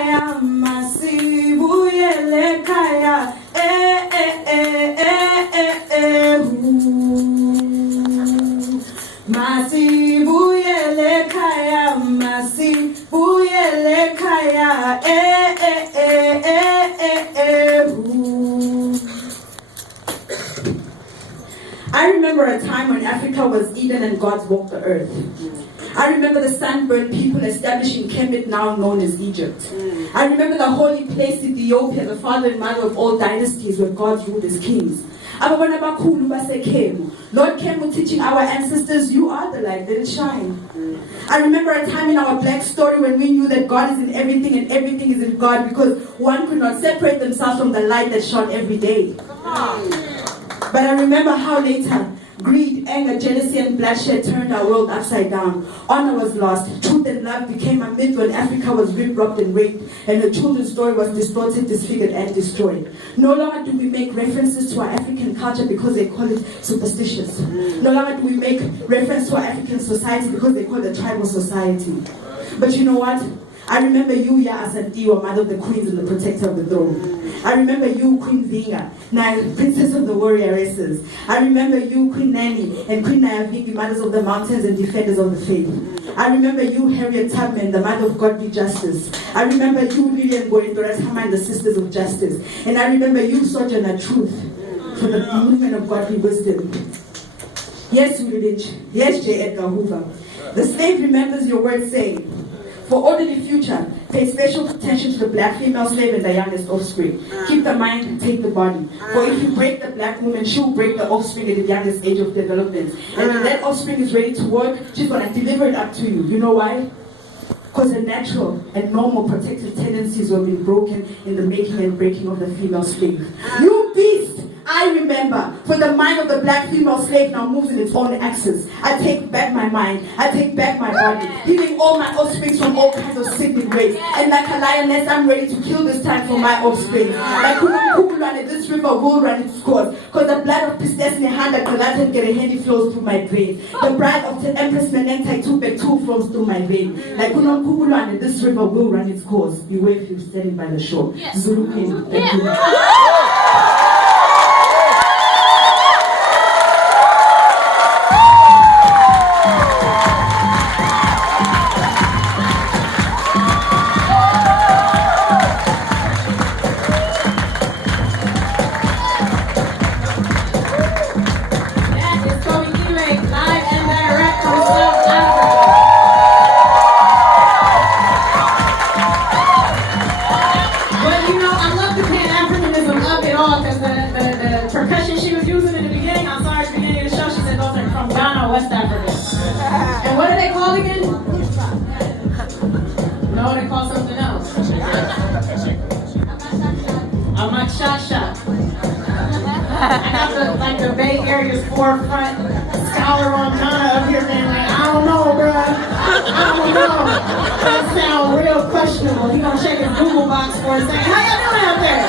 kaya, masibuyele kaya, masibuyele kaya, masibuyele kaya, I remember a time when Africa was Eden and God walked the earth. I remember the sunburned people establishing Kemet, now known as Egypt. I remember the holy place Ethiopia, the father and mother of all dynasties where God ruled as kings. Lord Kemu teaching our ancestors, you are the light, let it shine. I remember a time in our black story when we knew that God is in everything and everything is in God, because one could not separate themselves from the light that shone every day. But I remember how later greed, anger, jealousy, and bloodshed turned our world upside down. Honor was lost. Truth and love became a myth when Africa was ripped, robbed, and raped, and the children's story was distorted, disfigured, and destroyed. No longer do we make references to our African culture because they call it superstitious. No longer do we make reference to our African society because they call it tribal society. But you know what? I remember you, Ya Asadiwa, mother of the queens and the protector of the throne. I remember you, Queen Vinga, princess of the warrioresses. I remember you, Queen Nani, and Queen Nyaviki, mothers of the mountains and defenders of the faith. I remember you, Harriet Tubman, the mother of godly justice. I remember you, Lillian Gorindoras Hama, and the sisters of justice. And I remember you, Sojourner Truth, for the movement of godly wisdom. Yes, Willich. Yes, J. Edgar Hoover. The slave remembers your words saying, for orderly future, pay special attention to the black female slave and the youngest offspring. Keep the mind, take the body. For if you break the black woman, she'll break the offspring at the youngest age of development. And when that offspring is ready to work, she's going to deliver it up to you. You know why? Because the natural and normal protective tendencies will be broken in the making and breaking of the female slave. You beast! I remember, for the mind of the black female slave now moves in its own axis. I take back my mind, I take back my body, healing all my offspring from all kinds of sickening ways. And like a lioness, I'm ready to kill this time for my offspring. Like Kukulane, this river will run its course, because the blood of Pisces Nehanda Kalatan Gereheni flows through my veins. The blood of the Empress Menentai Tubek flows through my veins. Like Kukulane, this river will run its course. Beware if you're standing by the shore. Zulu King, thank you. West Africa. And what are they called again? No, they call something else. Amakshasha. I got the Bay Area's forefront scholar on Ghana up here being like, I don't know, bro. I don't know. That sounds real questionable. He gonna check his Google box for a second. How y'all doing out there?